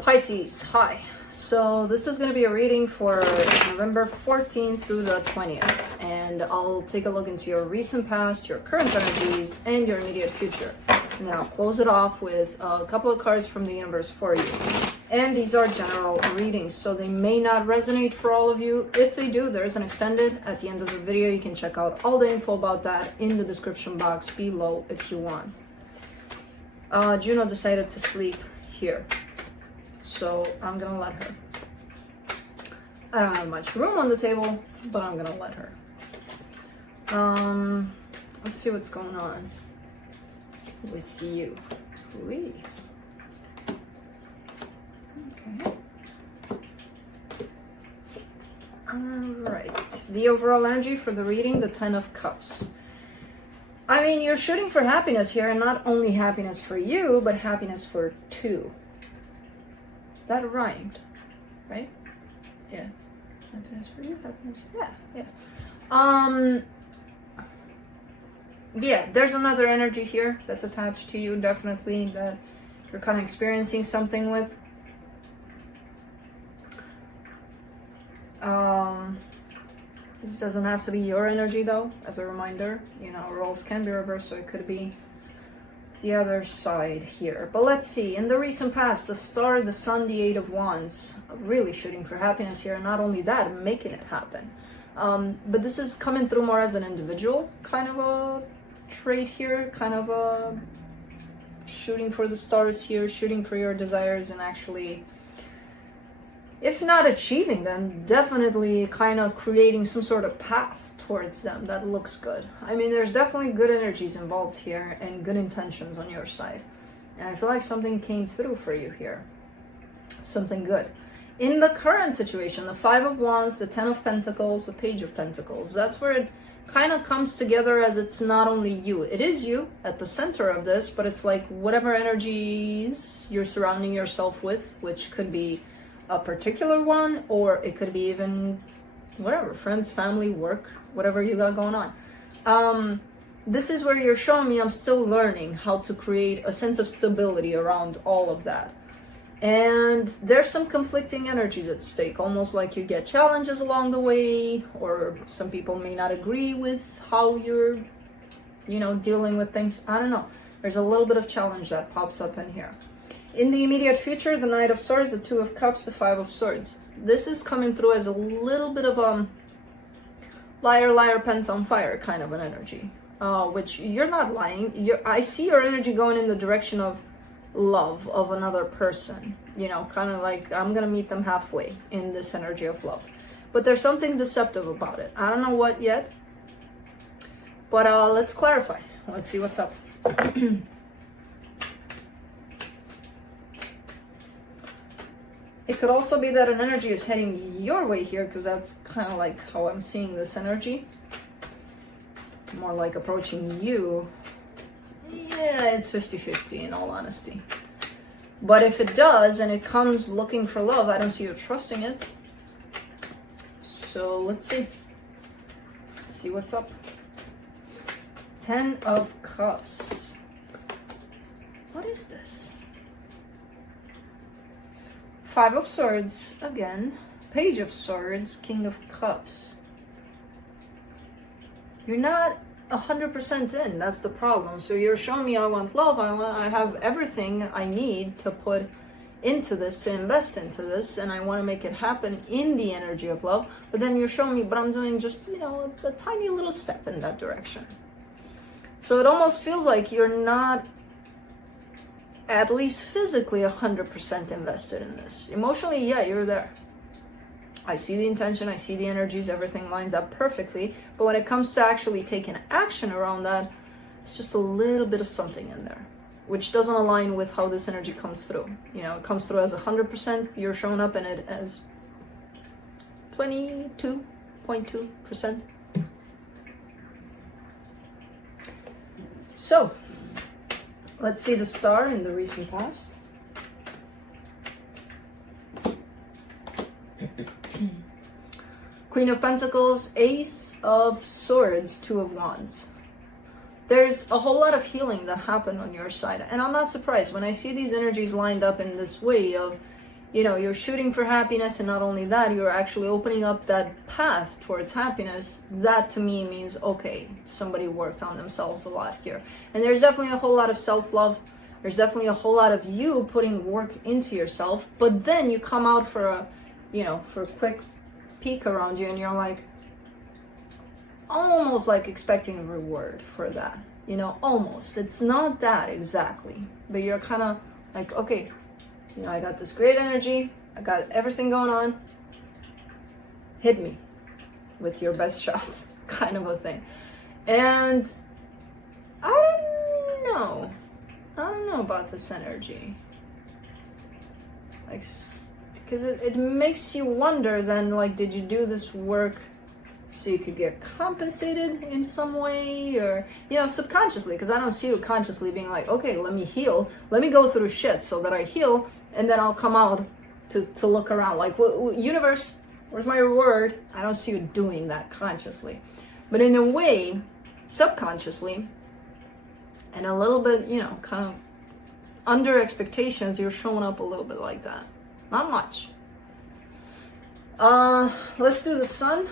Pisces, hi. So this is going to be a reading for November 14th through the 20th, and I'll take a look into your recent past, your current energies, and your immediate future. And then I'll close it off with a couple of cards from the universe for you. And these are general readings, so they may not resonate for all of you. If they do, there is an extended at the end of the video. You can check out all the info about that in the description box below if you want. Juno decided to sleep here, so I'm gonna let her. I don't have much room on the table, but I'm gonna let her. Let's see what's going on with you. Okay. Alright, the overall energy for the reading, the 10 of Cups. I mean, you're shooting for happiness here, and not only happiness for you, but happiness for two. That rhymed, right? Yeah. Happiness for you, happiness. Yeah. Yeah, there's another energy here that's attached to you, definitely, that you're kind of experiencing something with. This doesn't have to be your energy, though, as a reminder. You know, roles can be reversed, so it could be the other side here. But let's see. In the recent past, the Star, the Sun, the Eight of Wands, really shooting for happiness here. And not only that, making it happen. But this is coming through more as an individual kind of a trait here, kind of a shooting for the stars here, shooting for your desires, and actually, if not achieving them, definitely kind of creating some sort of path towards them that looks good. I mean, there's definitely good energies involved here and good intentions on your side. And I feel like something came through for you here. Something good. In the current situation, the Five of Wands, the 10 of Pentacles, the Page of Pentacles, that's where it kind of comes together, as it's not only you. It is you at the center of this, but it's like whatever energies you're surrounding yourself with, which could be a particular one, or it could be even whatever, friends, family, work, whatever you got going on. This is where you're showing me I'm still learning how to create a sense of stability around all of that. And there's some conflicting energies at stake, almost like you get challenges along the way, or some people may not agree with how you're, dealing with things. I don't know. There's a little bit of challenge that pops up in here. In the immediate future, the Knight of Swords, the Two of Cups, the Five of Swords. This is coming through as a little bit of liar, liar, pants on fire kind of an energy. Which you're not lying. I see your energy going in the direction of love of another person. Kind of like I'm going to meet them halfway in this energy of love. But there's something deceptive about it. I don't know what yet. But let's clarify. Let's see what's up. It could also be that an energy is heading your way here, because that's kind of like how I'm seeing this energy. More like approaching you. Yeah, it's 50-50 in all honesty. But if it does, and it comes looking for love, I don't see you trusting it. So let's see. Let's see what's up. 10 of Cups. What is this? Five of Swords, again. Page of Swords, King of Cups. You're not 100% in, that's the problem. So you're showing me I want love, I have everything I need to put into this, to invest into this, and I want to make it happen in the energy of love. But then you're showing me, but I'm doing just, a tiny little step in that direction. So it almost feels like you're not, at least physically, 100% invested in this. Emotionally, yeah, you're there. I see the intention, I see the energies, everything lines up perfectly. But when it comes to actually taking action around that, it's just a little bit of something in there, which doesn't align with how this energy comes through. It comes through as 100%, you're showing up in it as 22.2%. So, let's see the Star in the recent past. Queen of Pentacles, Ace of Swords, Two of Wands. there's a whole lot of healing that happened on your side. And I'm not surprised when I see these energies lined up in this way of, you know, you're shooting for happiness, and not only that, you're actually opening up that path towards happiness. That to me means, okay, somebody worked on themselves a lot here. And there's definitely a whole lot of self-love. There's definitely a whole lot of you putting work into yourself, but then you come out for a, you know, for a quick peek around you, and you're like, almost like expecting a reward for that, you know, almost. It's not that exactly, but you're kind of like, okay, you know, I got this great energy, I got everything going on, hit me with your best shot, kind of a thing. And I don't know about this energy, like, because it makes you wonder then, like, did you do this work so you could get compensated in some way, or, you know, subconsciously? Because I don't see you consciously being like, okay, let me heal, let me go through shit so that I heal, and then I'll come out to look around like, universe, where's my reward? I don't see you doing that consciously, but in a way, subconsciously, and a little bit, you know, kind of under expectations, you're showing up a little bit like that. Not much. Let's do the sun.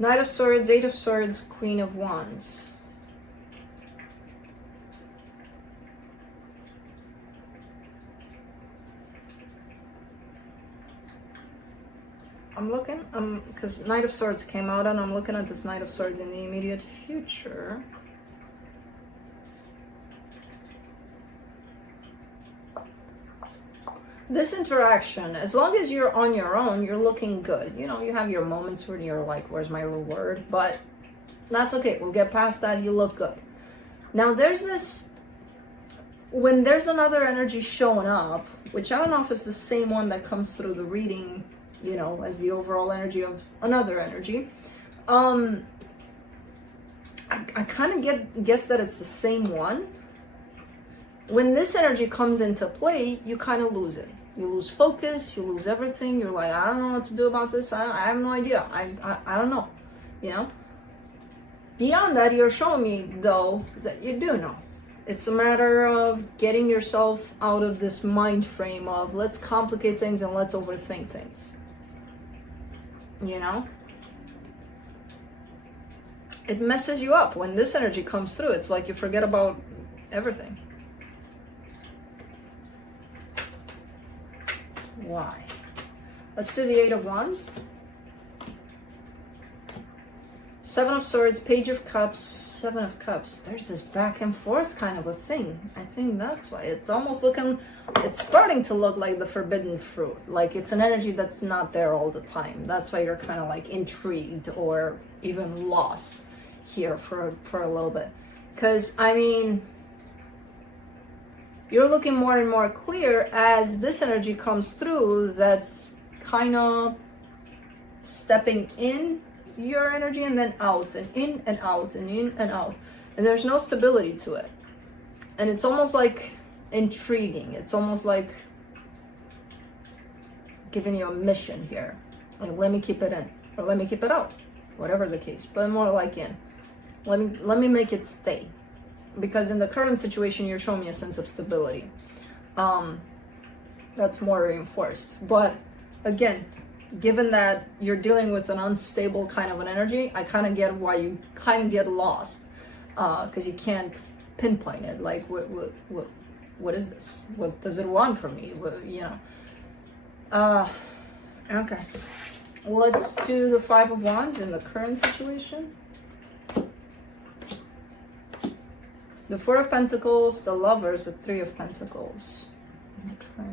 Knight of Swords, Eight of Swords, Queen of Wands. I'm looking, because Knight of Swords came out, and I'm looking at this Knight of Swords in the immediate future. This interaction, as long as you're on your own, you're looking good. You know, you have your moments where you're like, where's my reward? But that's okay. We'll get past that. You look good. Now, there's this, when there's another energy showing up, which I don't know if it's the same one that comes through the reading, you know, as the overall energy of another energy. I kind of guess that it's the same one. When this energy comes into play, you kind of lose it. You lose focus, you lose everything. You're like, I don't know what to do about this. I have no idea. I don't know, you know? Beyond that, you're showing me, though, that you do know. It's a matter of getting yourself out of this mind frame of let's complicate things and let's overthink things. You know? It messes you up. When this energy comes through, it's like you forget about everything. Why? Let's do the Eight of Wands. Seven of Swords, Page of Cups, Seven of Cups. There's this back and forth kind of a thing. I think that's why. It's almost looking, it's starting to look like the forbidden fruit. Like it's an energy that's not there all the time. That's why you're kind of like intrigued or even lost here for a little bit. Because, I mean, you're looking more and more clear as this energy comes through that's kind of stepping in your energy and then out and in and out and in and out. And there's no stability to it. And it's almost like intriguing. It's almost like giving you a mission here. Like, let me keep it in or let me keep it out. Whatever the case, but more like in. Let me make it stay. Because in the current situation, you're showing me a sense of stability. That's more reinforced. But again, given that you're dealing with an unstable kind of an energy, I kind of get why you kind of get lost. Because you can't pinpoint it. Like, what is this? What does it want from me? You know. Okay. Let's do the Five of Wands in the current situation. The Four of Pentacles, the Lovers, the Three of Pentacles. Okay.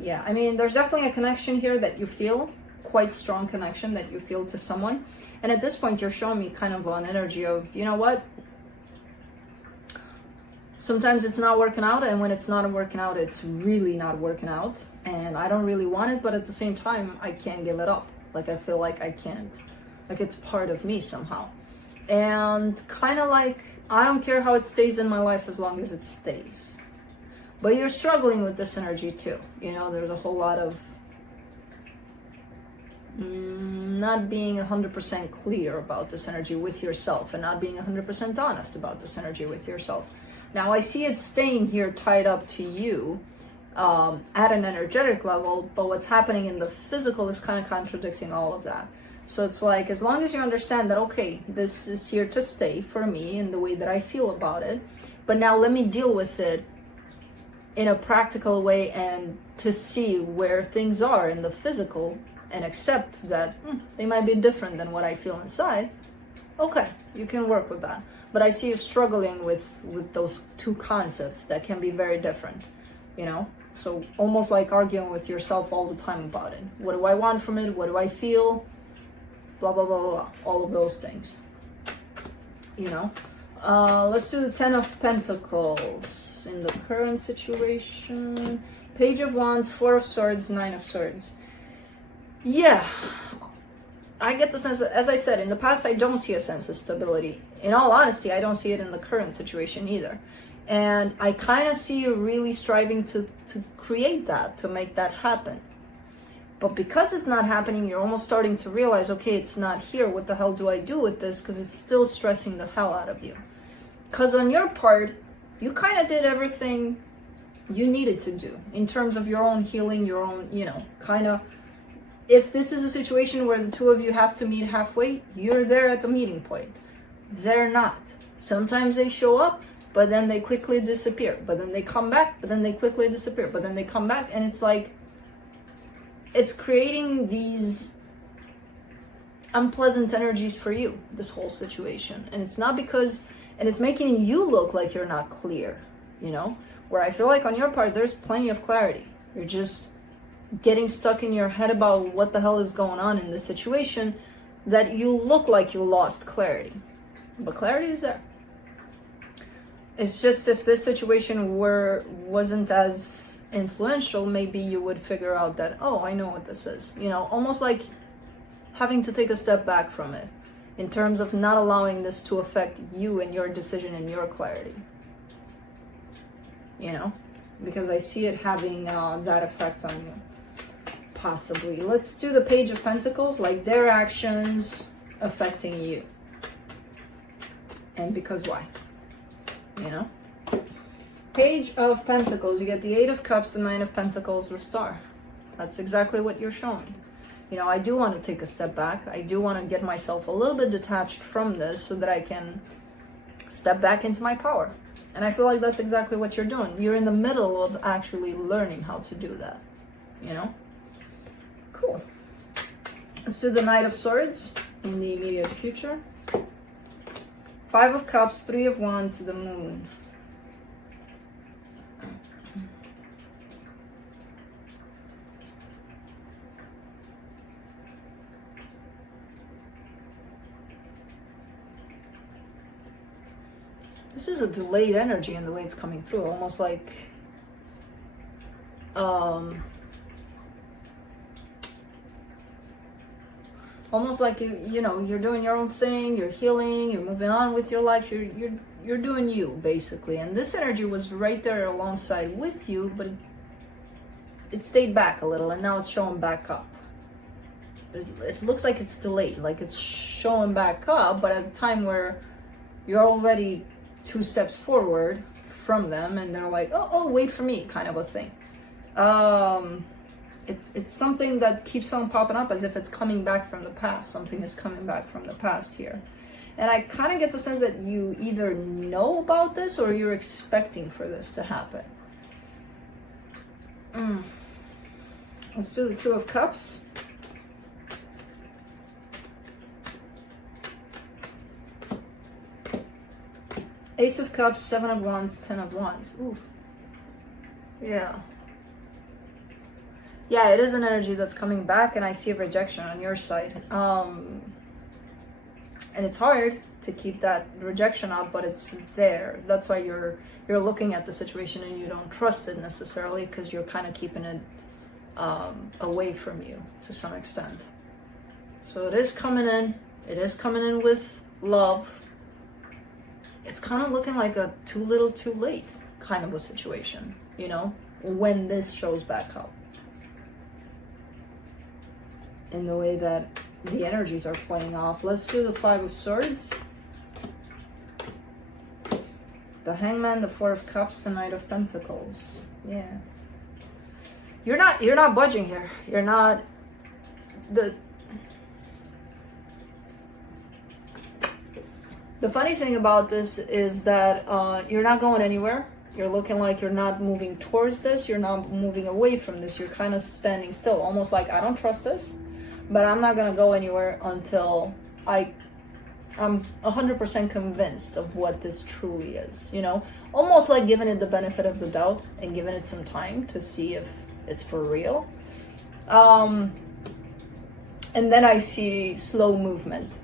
Yeah, I mean, there's definitely a connection here that you feel, quite strong connection that you feel to someone. And at this point, you're showing me kind of an energy of, you know what? Sometimes it's not working out, and when it's not working out, it's really not working out. And I don't really want it, but at the same time, I can't give it up. Like, I feel like I can't. Like, it's part of me somehow. And kind of like, I don't care how it stays in my life as long as it stays. But you're struggling with this energy too. You know, there's a whole lot of not being 100% clear about this energy with yourself and not being 100% honest about this energy with yourself. Now I see it staying here tied up to you at an energetic level, but what's happening in the physical is kind of contradicting all of that. So it's like, as long as you understand that, okay, this is here to stay for me in the way that I feel about it, but now let me deal with it in a practical way and to see where things are in the physical and accept that they might be different than what I feel inside. Okay, you can work with that. But I see you struggling with those two concepts that can be very different, you know? So almost like arguing with yourself all the time about it. What do I want from it? What do I feel? Blah, blah, blah, blah, all of those things, you know? Let's do the 10 of Pentacles in the current situation. Page of Wands, 4 of Swords, 9 of Swords. Yeah, I get the sense that, as I said, in the past, I don't see a sense of stability. In all honesty, I don't see it in the current situation either. And I kind of see you really striving to create that, to make that happen. But because it's not happening, you're almost starting to realize, okay, it's not here. What the hell do I do with this? Because it's still stressing the hell out of you. Because on your part, you kind of did everything you needed to do in terms of your own healing, your own, you know, kind of. If this is a situation where the two of you have to meet halfway, you're there at the meeting point. They're not. Sometimes they show up, but then they quickly disappear. But then they come back, but then they quickly disappear. But then they come back, and it's like, it's creating these unpleasant energies for you, this whole situation. And it's not because, and it's making you look like you're not clear, you know? Where I feel like on your part, there's plenty of clarity. You're just getting stuck in your head about what the hell is going on in this situation, that you look like you lost clarity. But clarity is there. It's just, if this situation wasn't as influential, maybe you would figure out that, oh, I know what this is. You know, almost like having to take a step back from it in terms of not allowing this to affect you and your decision and your clarity. You know, because I see it having that effect on you. Possibly. Let's do the Page of Pentacles, like their actions affecting you. And because why? You know? Page of Pentacles, you get the 8 of Cups, the 9 of Pentacles, the Star. That's exactly what you're showing. You know, I do want to take a step back. I do want to get myself a little bit detached from this so that I can step back into my power. And I feel like that's exactly what you're doing. You're in the middle of actually learning how to do that. You know? Cool. Let's do the Knight of Swords in the immediate future. 5 of Cups, 3 of Wands, the Moon. This is a delayed energy in the way it's coming through, almost like you know, you're doing your own thing, you're healing, you're moving on with your life, you're doing you, basically. And this energy was right there alongside with you, but it stayed back a little, and now it's showing back up. It looks like it's delayed, like it's showing back up, but at a time where you're already 2 steps forward from them, and they're like, oh, wait for me, kind of a thing. It's something that keeps on popping up as if it's coming back from the past. Something is coming back from the past here. And I kind of get the sense that you either know about this or you're expecting for this to happen. Let's do the 2 of Cups. Ace of Cups, 7 of Wands, 10 of Wands. Ooh. Yeah. Yeah, it is an energy that's coming back, and I see a rejection on your side. And it's hard to keep that rejection out, but it's there. That's why you're looking at the situation and you don't trust it necessarily, because you're kind of keeping it away from you to some extent. So it is coming in. It is coming in with love. It's kind of looking like a too little too late kind of a situation, you know, when this shows back up. In the way that the energies are playing off. Let's do the Five of Swords, the Hangman, the Four of Cups, the Knight of Pentacles. Yeah. You're not budging here. You're not the funny thing about this is that you're not going anywhere. You're looking like you're not moving towards this. You're not moving away from this. You're kind of standing still, almost like I don't trust this, but I'm not gonna go anywhere until I'm 100% convinced of what this truly is, you know? Almost like giving it the benefit of the doubt and giving it some time to see if it's for real. And then I see slow movement.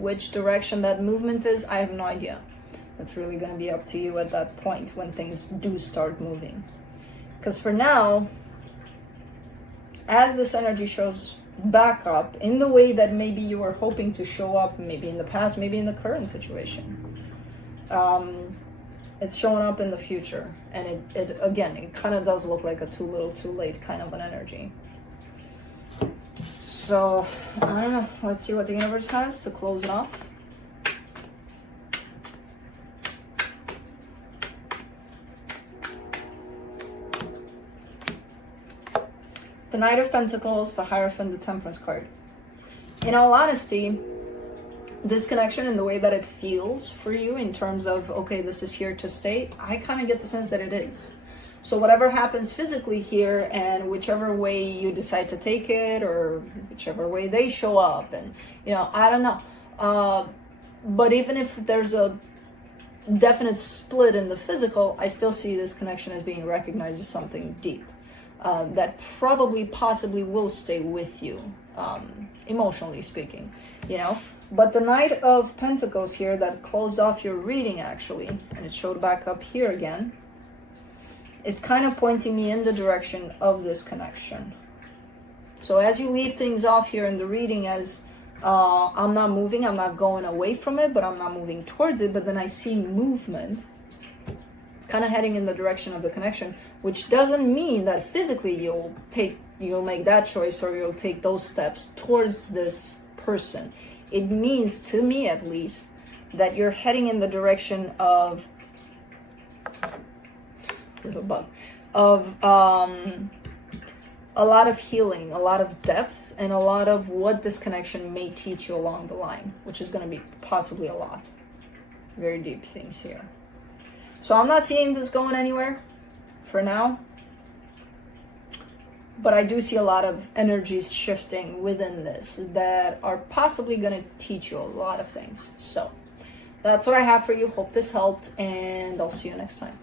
Which direction that movement is, I have no idea. It's really going to be up to you at that point when things do start moving. Because for now, as this energy shows back up in the way that maybe you were hoping to show up, maybe in the past, maybe in the current situation, it's showing up in the future. And it again, it kind of does look like a too little too late kind of an energy. So, I don't know. Let's see what the universe has to close it off. The Knight of Pentacles, the Hierophant, the Temperance card. In all honesty, this connection and the way that it feels for you in terms of, okay, this is here to stay, I kind of get the sense that it is. So whatever happens physically here, and whichever way you decide to take it, or whichever way they show up, and, you know, I don't know. But even if there's a definite split in the physical, I still see this connection as being recognized as something deep. That probably, possibly will stay with you, emotionally speaking, you know. But the Knight of Pentacles here that closed off your reading, actually, and it showed back up here again, is kind of pointing me in the direction of this connection. So as you leave things off here in the reading as, I'm not moving, I'm not going away from it, but I'm not moving towards it, but then I see movement. It's kind of heading in the direction of the connection, which doesn't mean that physically you'll make that choice or you'll take those steps towards this person. It means, to me at least, that you're heading in the direction of little bug of a lot of healing, a lot of depth, and a lot of what this connection may teach you along the line, which is going to be possibly a lot. Very deep things here. So I'm not seeing this going anywhere for now, but I do see a lot of energies shifting within this that are possibly going to teach you a lot of things. So that's what I have for you. Hope this helped, and I'll see you next time.